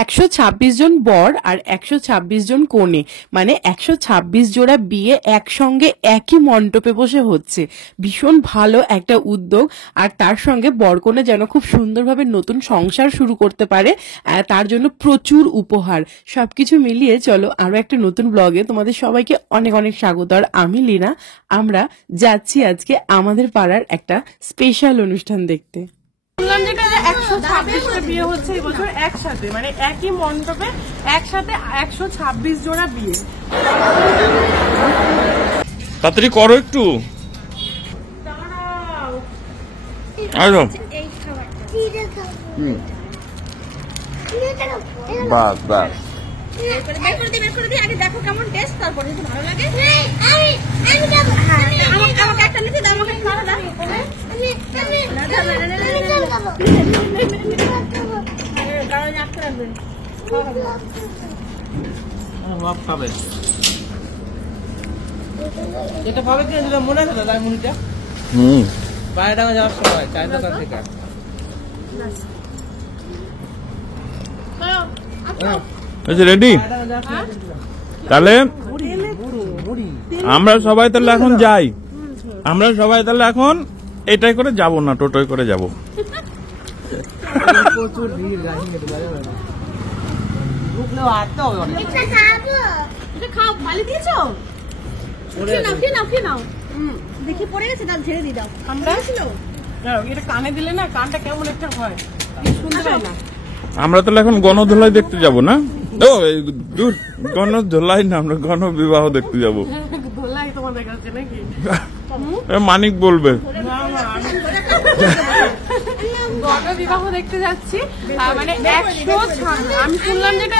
126 জন বর আর 126 জন কনে, মানে 126 জোড়া বিয়ে একসঙ্গে একই মণ্ডপে বসে হচ্ছে। ভীষণ ভালো একটা উদ্যোগ, আর তার সঙ্গে বরকনে যেন খুব সুন্দরভাবে নতুন সংসার শুরু করতে পারে, তার জন্য প্রচুর উপহার। সবকিছু মিলিয়ে চলো আরো একটা নতুন ব্লগে তোমাদের সবাইকে অনেক অনেক স্বাগত। আর আমি লীনা, আমরা যাচ্ছি আজকে আমাদের পাড়ার একটা স্পেশাল অনুষ্ঠান দেখতে। শুনলাম যেটা 126টা বিয়ে হচ্ছে এই বছর একসাথে, মানে একই মণ্ডপে একসাথে 126 জোড়া বিয়ে। তাড়াতাড়ি করো একটু। বাস বাস আগে দেখো কেমন টেস্ট, তারপরে যদি ভালো লাগে আমাকে একটা নিতে দাও, আমাকে খাওয়া দাও। এটা ভাবে কি মনে আছে দাদা মুনিটা? বাইরে টাকা যাওয়ার সময় চায়ের দোকান থেকে রেডি? তাহলে আমরা সবাই তাহলে এখন যাই, আমরা সবাই তাহলে এখন এটাই করে যাব না, টোটোয় করে যাব। প্রচুর ভিড় ঢুকলেও আসতে হবে অনেক। খাও, ভালো দিয়েছো? নাও দেখি পড়ে গেছে, দাও ঝেড়ে দিয়ে দাও। আমরা এটা কানে দিলে না কানটা কেমন একটা হয়, শুনতে পাই না। আমরা তাহলে এখন গণধোলাই দেখতে যাব না? ও দূর, গণধোলাই না, আমরা গণবিবাহ দেখতে যাব। ধোলাই তোমাদের কাছে নাকি? মানিক বলবে গণবিবাহ দেখতে যাচ্ছি, মানে 126। আমি শুনলাম যেটা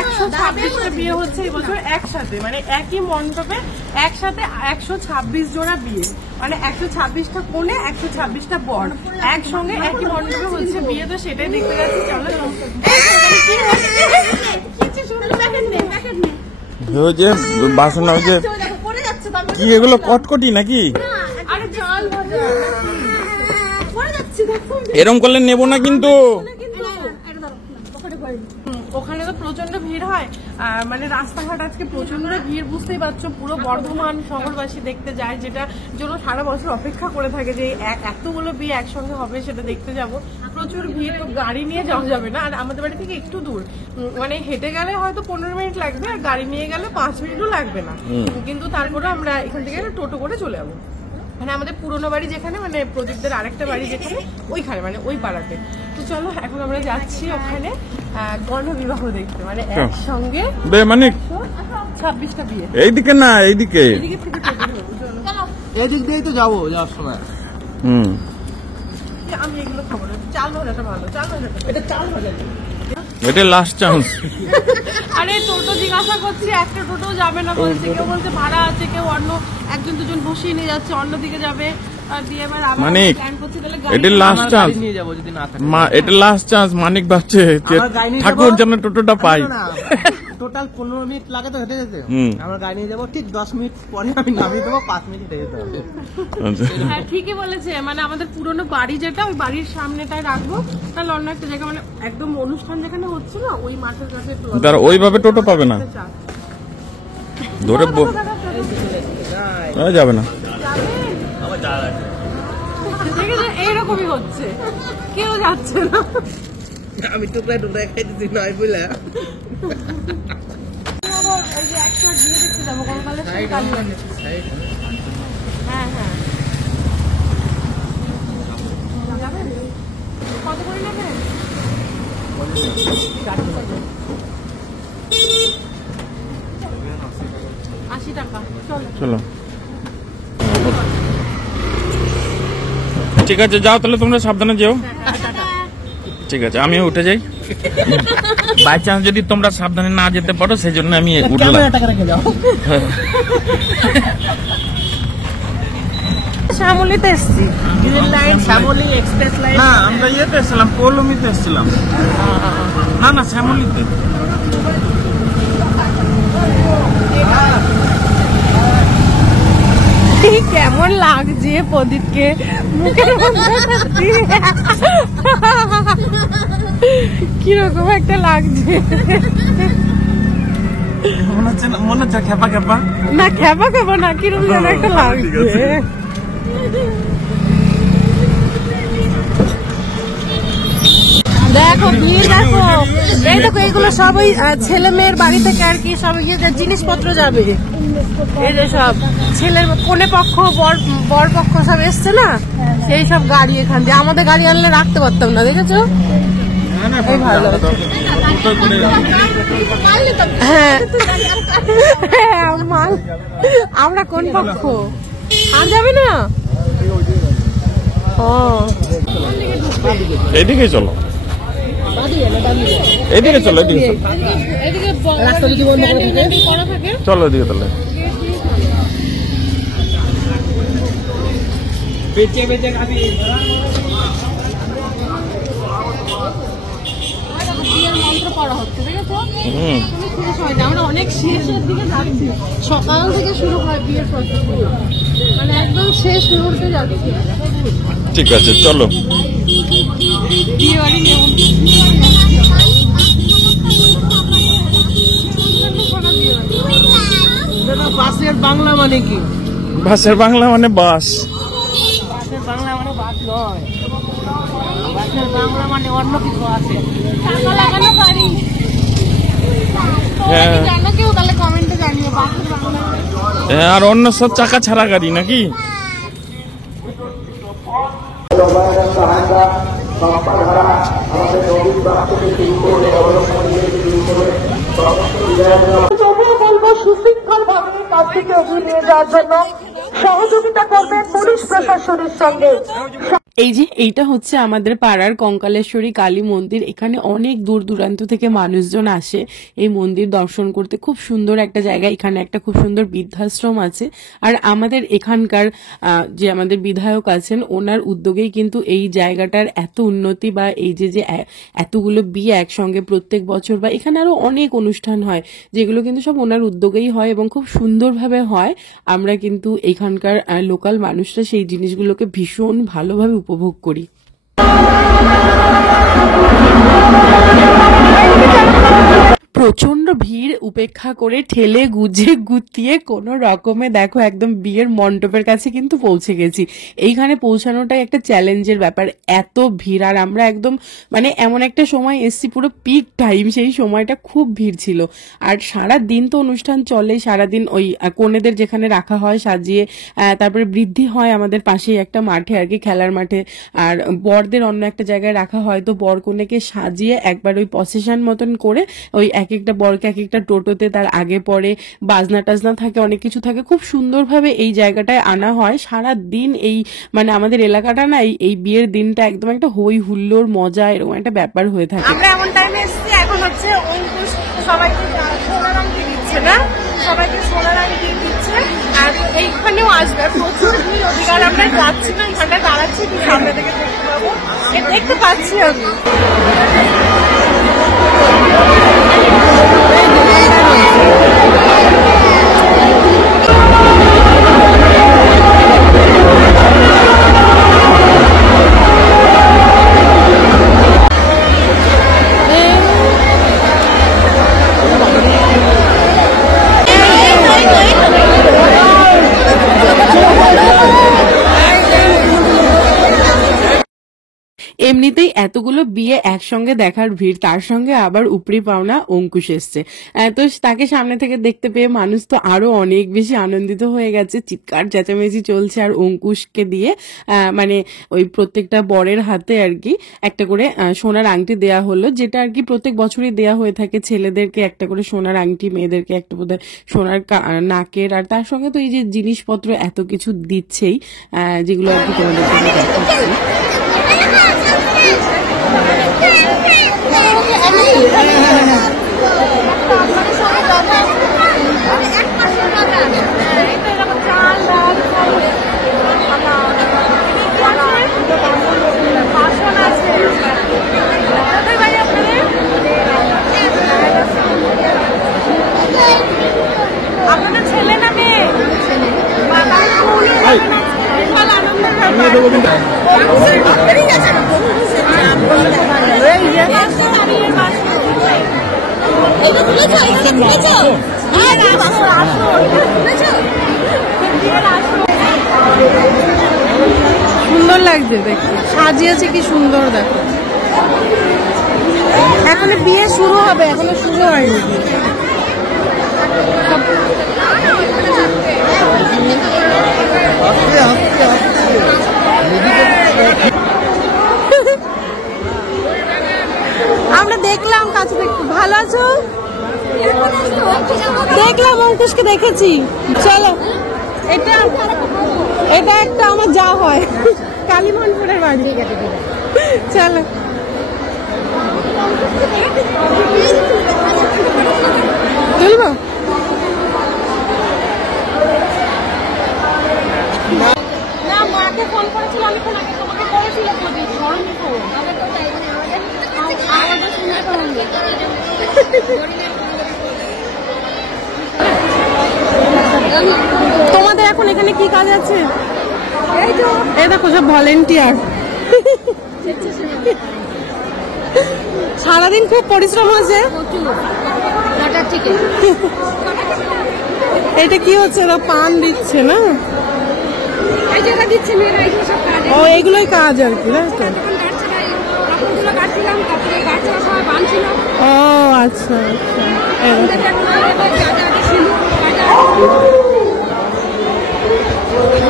126টা বিয়ে হচ্ছে এই বছর একসাথে, মানে একই মণ্ডপে একসাথে 126 জোড়া বিয়ে, মানে 126টা কোণে 126টা বর একসঙ্গে একই মণ্ডপে হচ্ছে বিয়ে। তো সেটাই দেখতে যাচ্ছি, চলো। বাসনা কি এগুলো কটকটি নাকি? এরম করলে নেবো না কিন্তু। ওখানে তো প্রচন্ড ভিড় হয়, মানে রাস্তাঘাট আজকে প্রচন্ড ভিড়, বুঝতেই পারছো। পুরো বর্ধমান শহরবাসী দেখতে যায়, যেটা জন্য সারা বছর অপেক্ষা করে থাকে যে এতগুলো বিয়ে একসঙ্গে হবে, সেটা দেখতে যাব। প্রচুর ভিড়, তো গাড়ি নিয়ে যাওয়া যাবে না। আর আমাদের বাড়ি থেকে একটু দূর, মানে হেঁটে গেলে হয়তো 15 মিনিট লাগবে, আর গাড়ি নিয়ে গেলে 5 মিনিটও লাগবে না। কিন্তু তারপরে আমরা এখান থেকে টোটো করে চলে যাবো। মানে আমাদের পুরোনো বাড়ি যেখানে, মানে প্রদীপদের আরেকটা বাড়ি যেখানে, ওইখানে, মানে ওই পাড়াতে। তো চলো এখন আমরা যাচ্ছি ওখানে গণবিবাহ দেখতে, মানে একসঙ্গে মানে 26টা বিয়ে। এইদিকে না, এইদিকে এদিক দিয়েই তো যাবো যাওয়ার সময়। আমি এগুলো খাবো না। চাল ভাজাটা ভালো, চাল ভাজাটা, এটা চাল ভাজা, এটা লাস্ট চান্স। আরে টোটো জিজ্ঞাসা করছি, একটা টোটো যাবে না বলছে, কেউ বলছে ভাড়া আছে, কেউ অন্য একজন দুজন বসিয়ে নিয়ে যাচ্ছে, অন্যদিকে যাবে। মানে এটা লাস্ট চান্স, এটা লাস্ট চান্স। মানিক ভাবছে ঠাকুর যেন টোটোটা পাই। টোটাল 15 মিনিট লাগে তো হেঁটে যেতে। আমরা গাড়ি নিয়ে যাবো, ঠিক 10 মিনিট পরে আমি নামিয়ে দেবো, 5 মিনিট হেঁটে যেতে হবে। হ্যাঁ ঠিকই বলেছে, মানে আমাদের পুরোনো বাড়ি যেটা, ওই বাড়ির সামনেটাই রাখবো, তাহলে অন্য একটা জায়গা, মানে একদম অনুষ্ঠান যেখানে হচ্ছে না ওই মাঠের কাছে। ওইভাবে টোটো পাবে না, ধরে যাবে না। এইরকমই হচ্ছে, কেউ যাচ্ছে না। আমি টুকরায় টুকরায় খাইতেছি নয় বুঝলে। হ্যাঁ হ্যাঁ, কত করে নেবেন? 80 টাকা। চলো ঠিক আছে, যাও তাহলে, তোমরা সাবধানে যেও। ঠিক আছে, আমিও উঠে যাই। বাই চান্স যদি তোমরা সাবধানে না যেতে পারো, সেই জন্য আমি উঠলাম। শ্যামলীতে এসছি, শ্যামলী এক্সপ্রেস লাইন। না, আমরা ইয়েতে এসেছিলাম, পৌলমীতে এসেছিলাম। না শ্যামলীতে। কেমন লাগছে প্রদীপকে মুখের মধ্যে কিরকম একটা লাগছে, মনে হচ্ছে খেপা খেপা না খেপা খেপা না, কিরকম যেন একটা লাগছে। দেখো ভিড়, দেখো এই দেখো, এগুলো সব ওই ছেলে মেয়ের বাড়ি থেকে আর কি সব জিনিসপত্র যাবে। এই যে সব ছেলের কোনে পক্ষ বর পক্ষ সব এসছে না, সেই সব গাড়ি এখান দিয়ে। আমাদের গাড়ি আনলে রাখতে পারতাম না, দেখেছো? এই ভালো হ্যাঁ, আমরা কোন পক্ষ আর যাবে না? ও এদিকে চলো, এদিকে চলো, এদিকে চলো, এদিকে তাহলে। বেঁচে বেঁচে খাবি। আমরা অনেক শেষের দিকে যাচ্ছি, সকাল থেকে শুরু হয় বিয়ের প্রস্তুতি, মানে একদম শেষ মুহূর্তে যাচ্ছি। ঠিক আছে চলো। বিয়ে বাড়ি বাসের বাংলা মানে কি? বাসের বাংলা মানে বাস। বাসের বাংলা মানে বাস নয়, বাসের বাংলা মানে অন্য কিছু আছে। টাকা লাগানো গাড়ি। হ্যাঁ। জানো কেউ? তাহলে কমেন্টে জানিও বাসের বাংলা। আর অন্য সব চাকা ছাড়া গাড়ি নাকি? সুশৃঙ্খল ভাবে কাজ থেকে এগিয়ে নিয়ে যাওয়ার জন্য সহযোগিতা করবেন পুলিশ প্রশাসনের সঙ্গে। এই যে এইটা হচ্ছে আমাদের পাড়ার কঙ্কালেশ্বরী কালী মন্দির। এখানে অনেক দূর দূরান্ত থেকে মানুষজন আসে এই মন্দির দর্শন করতে। খুব সুন্দর একটা জায়গা। এখানে একটা খুব সুন্দর বৃদ্ধাশ্রম আছে। আর আমাদের এখানকার যে আমাদের বিধায়ক আছেন, ওনার উদ্যোগেই কিন্তু এই জায়গাটার এত উন্নতি, বা এই যে এতগুলো বিয়ে একসঙ্গে প্রত্যেক বছর, বা এখানে আরো অনেক অনুষ্ঠান হয় যেগুলো কিন্তু সব ওনার উদ্যোগেই হয় এবং খুব সুন্দরভাবে হয়। আমরা কিন্তু এখানকার লোকাল মানুষরা সেই জিনিসগুলোকে ভীষণ ভালোভাবে উপভোগ করি। প্রচন্ড ভিড় উপেক্ষা করে ঠেলে গুতিয়ে কোনো রকমে দেখো একদম বিয়ের মণ্ডপের কাছে কিন্তু পৌঁছে গেছি। এইখানে পৌঁছানোটাই একটা চ্যালেঞ্জের ব্যাপার, এত ভিড়। আর আমরা একদম মানে এমন একটা সময় এসছি, পুরো পিক টাইম, সেই সময়টা খুব ভিড় ছিল। আর সারা দিন তো অনুষ্ঠান চলে, সারাদিন ওই কনেদের যেখানে রাখা হয় সাজিয়ে, তারপরে বৃদ্ধি হয় আমাদের পাশেই একটা মাঠে আর কি, খেলার মাঠে। আর বরদের অন্য একটা জায়গায় রাখা হয়, তো বর কনেকে সাজিয়ে একবার ওই প্রসেশন মতন করে ওই এক একটা বরকে এক একটা টোটোতে তার আগে পরে বাজনা টাজনা থাকে, অনেক কিছু থাকে। খুব সুন্দরভাবে এই জায়গাটায় আনা হয়। সারা দিন এই মানে আমাদের এলাকাটা না এই বিয়ের দিনটা একদম একটা হই হুল্লোড় মজা এরকম একটা ব্যাপার হয়ে থাকে। আমরা এমন টাইমে এসেছি, এখন হচ্ছে অঙ্কুশ সবাইকে সোনার আংটি দিচ্ছে না, সবাইকে সোনার আংটি দিচ্ছে। আর এইখানেও আসবে প্রচুর ভিড়, অধিকার আমরা যাচ্ছি না, এখানটা দাঁড়াচ্ছি, সামনে থেকে দেখতে পাবো, দেখতে পাচ্ছি আমি। এমনিতেই এতগুলো বিয়ে একসঙ্গে দেখার ভিড়, তার সঙ্গে আবার উপরি পাওনা অঙ্কুশ এসছে। তো তাকে সামনে থেকে দেখতে পেয়ে মানুষ তো আরো অনেক বেশি আনন্দিত হয়ে গেছে, চিৎকার চেঁচামেচি চলছে। আর অঙ্কুশকে দিয়ে মানে ওই প্রত্যেকটা বরের হাতে আর কি একটা করে সোনার আংটি দেয়া হলো, যেটা আর কি প্রত্যেক বছরই দেয়া হয়ে থাকে। ছেলেদেরকে একটা করে সোনার আংটি, মেয়েদেরকে একটা বোধহয় সোনার নাকের, আর তার সঙ্গে তো এই যে জিনিসপত্র এত কিছু দিচ্ছেই, যেগুলো আর কি তোমাদের দেখাচ্ছি। আপনাদের ছেলে না মেয়ে? আনন্দের সুন্দর লাগছে দেখতে, সাজিয়েছে কি সুন্দর দেখো। এখনো বিয়ে শুরু হবে, এখনো শুরু হয়নি। আমরা দেখলাম কাছে দেখতে। ভালো আছো? দেখলাম অঙ্কুশকে দেখেছি। চলো, এটা এটা একটা আমার যা হয় কালীমনপুরের বাড়ি। চলো তুলবো। না, মাকে ফোন করেছিল, আমি ফোন আগে তোমাকে করেছিলাম। তোমাদের এখন এখানে কি কাজ আছে? এই দেখো সব ভলেন্টিয়ার। সারাদিন খুব পরিশ্রম আছে। এটা কি হচ্ছে? ওরা পান দিচ্ছে না? ও এইগুলোই কাজ আর কি, তাই তো? ও আচ্ছা আচ্ছা।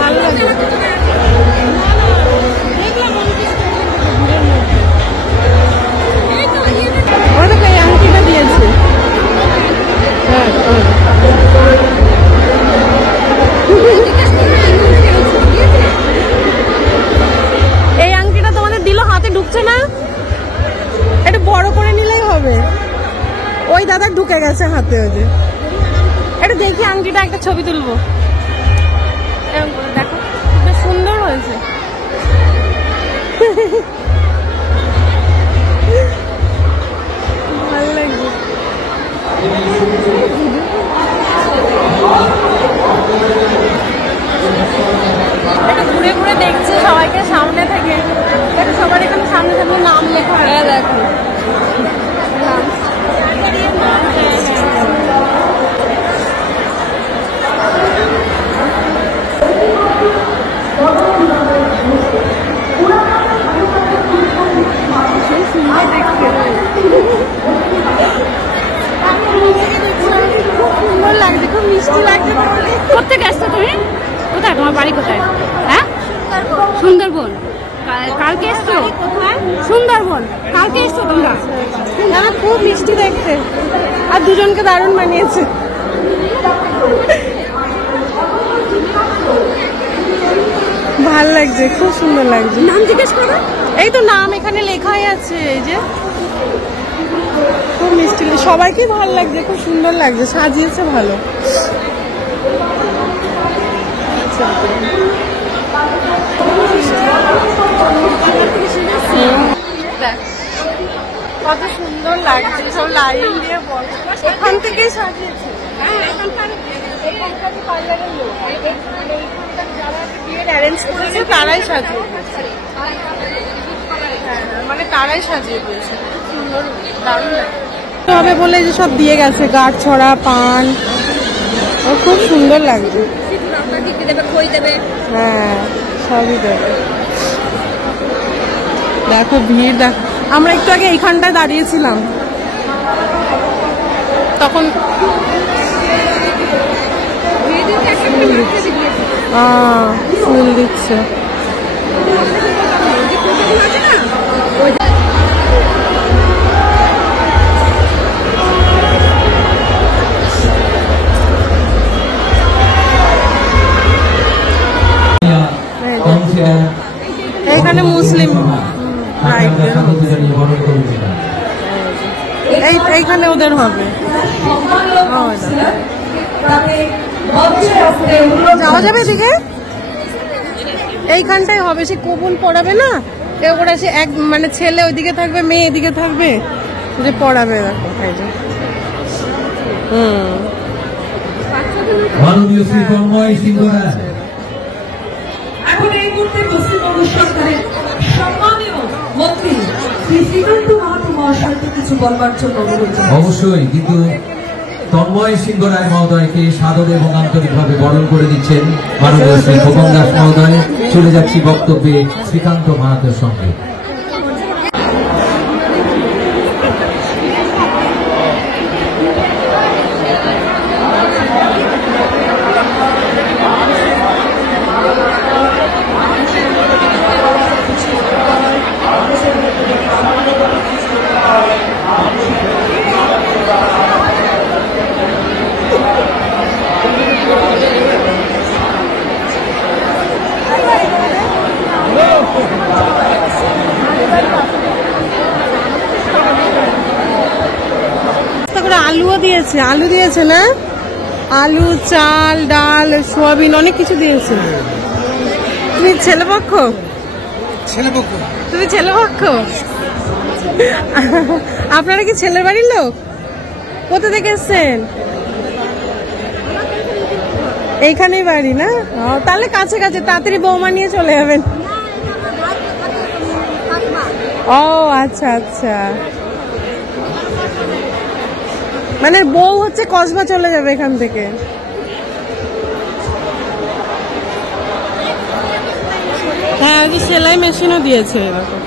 ভালো লাগে। ওরা তো এই আংটিটা দিয়েছে। হ্যাঁ, এই আংটিটা তোমাদের দিল, হাতে ঢুকছে না? একটু বড় করে নিলেই হবে। ওই দাদা ঢুকে গেছে হাতে। ওই যে একটু দেখি আংটিটা, একটা ছবি তুলবো। এরকম করে দেখো, বেশ সুন্দর হয়েছে। ভালো লাগছে। একটু ঘুরে ঘুরে দেখছে সবাইকে সামনে থেকে। সবার এখানে সামনে সামনে নাম লেখা আছে। দেখো সুন্দর লাগছে, খুব মিষ্টি লাগছে। কোথেকে আসছো তুমি? কোথায় তোমার বাড়ি? কোথায়? হ্যাঁ, সুন্দরবন। কালকে এসছো? সুন্দরবন কালকে এসছো তোমরা? না, খুব মিষ্টি দেখতে, আর দুজনকে দারুণ মানিয়েছে। ভাল লাগছে, খুব সুন্দর লাগছে। নাম জিজ্ঞেস করো। এই তো নাম এখানে লেখাই আছে। এই যে খুব মিষ্টি, সবাইকে ভালো লাগছে, খুব সুন্দর লাগছে, সাজিয়েছে ভালো। কত সুন্দর লাগছে, সব লাইন দিয়ে বল এখান থেকেই সাজিয়েছে। তারাই সাজিয়ে দিয়েছে, মানে তারাই সাজিয়ে দিয়েছে। সুন্দর, দারুণ লাগছে হবে বলে যে সব দিয়ে গেছে, গাছ ছড়া, পান, ও খুব সুন্দর লাগছে। হ্যাঁ, সবই দেবে। দেখো ভিড়, দেখো আমরা একটু আগে এইখানটায় দাঁড়িয়েছিলাম, তখন ফুল দিচ্ছে। এইখানে মুসলিম এইখানে ওদের হবে। যাওয়া যাবে এদিকে, এইখানটাই হবে। সে কবুল পড়াবে না, ওরা সে এক মানে ছেলে ওইদিকে থাকবে, মেয়ে এদিকে থাকবে, যে পড়াবে। এখন এই মুহূর্তে পশ্চিমবঙ্গ সরকারের সম্মানীয় মন্ত্রী শ্রী শ্রীকান্ত মাহাতো মহাশয়কে কিছু বলবার জন্য অনুরোধ জানাচ্ছি। অবশ্যই, কিন্তু তন্ময় সিংহ রায় মহোদয়কে সাদর এবং আন্তরিকভাবে বরণ করে দিচ্ছেন মাননীয় শ্রী খোকন দাস মহোদয়। চলে যাচ্ছি বক্তব্যে শ্রীকান্ত মাহাতের সঙ্গে। আলুও দিয়েছে, আলু দিয়েছে না, আলু, চাল, ডাল, সোয়াবিন, অনেক কিছু দিয়েছে। তুমি ছেলেপক্ষ? তুমি ছেলেপক্ষ? আপনারা কি ছেলের বাড়ির লোক? কোথা থেকে এসছেন? এইখানেই বাড়ি না? তাহলে কাছে কাছে, তাড়াতাড়ি বৌমা নিয়ে চলে যাবেন। ও আচ্ছা আচ্ছা, মানে বউ হচ্ছে কসবা চলে যাবে এখান থেকে। হ্যাঁ, আজকে সেলাই মেশিনও দিয়েছে এরকম,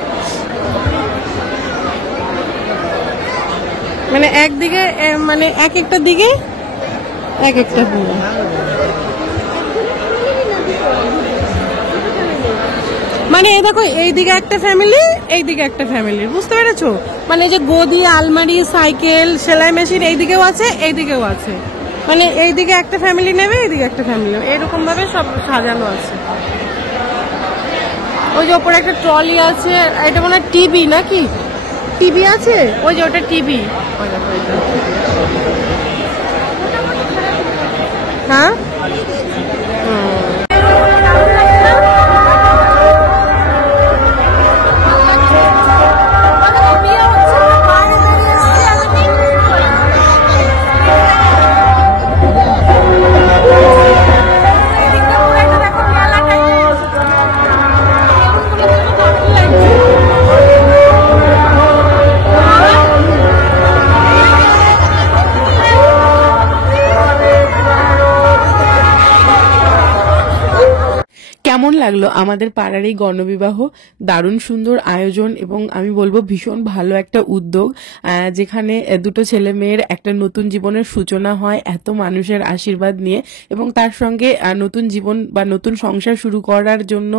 মানে একদিকে, মানে এক একটা দিকে এক একটা পুরো। মানে এই দেখো, এইদিকে একটা ফ্যামিলি, এইদিকে একটা ফ্যামিলি, বুঝতে পেরেছো? মানে যে গদি, আলমারি, সাইকেল, সেলাই মেশিন এইদিকেও আছে, এইদিকেও আছে। মানে এইদিকে একটা ফ্যামিলি নেবে, এইদিকে একটা ফ্যামিলি নেবে, এরকম ভাবে সব সাজানো আছে। ওই যে ওপরে একটা ট্রলি আছে, এটা মনে হয় টিভি নাকি? টিভি আছে, ওই যে ওটা টিভি। হ্যাঁ, কেমন লাগলো আমাদের পাড়ার এই গণবিবাহ? দারুণ সুন্দর আয়োজন এবং আমি বলবো ভীষণ ভালো একটা উদ্যোগ, যেখানে দুটো ছেলে মেয়ের একটা নতুন জীবনের সূচনা হয় এত মানুষের আশীর্বাদ নিয়ে, এবং তার সঙ্গে নতুন জীবন বা নতুন সংসার শুরু করার জন্য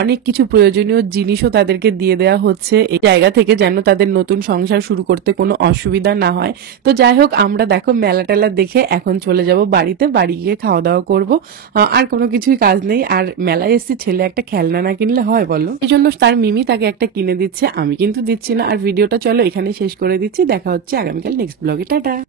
অনেক কিছু প্রয়োজনীয় জিনিসও তাদেরকে দিয়ে দেওয়া হচ্ছে এই জায়গা থেকে, যেন তাদের নতুন সংসার শুরু করতে কোনো অসুবিধা না হয়। তো যাই হোক, আমরা দেখো মেলা টেলা দেখে এখন চলে যাব বাড়িতে, বাড়ি গিয়ে খাওয়া দাওয়া করবো, আর কোনো কিছুই কাজ নেই। আর মেলায় এসছি, ছেলে একটা খেলনা না কিনলে হয় বলো? এই জন্য তার মিমি তাকে একটা কিনে দিচ্ছে, আমি কিন্তু দিচ্ছি না। আর ভিডিওটা চলো এখানে শেষ করে দিচ্ছি, দেখা হচ্ছে আগামীকাল নেক্সট ব্লগে, টাটা।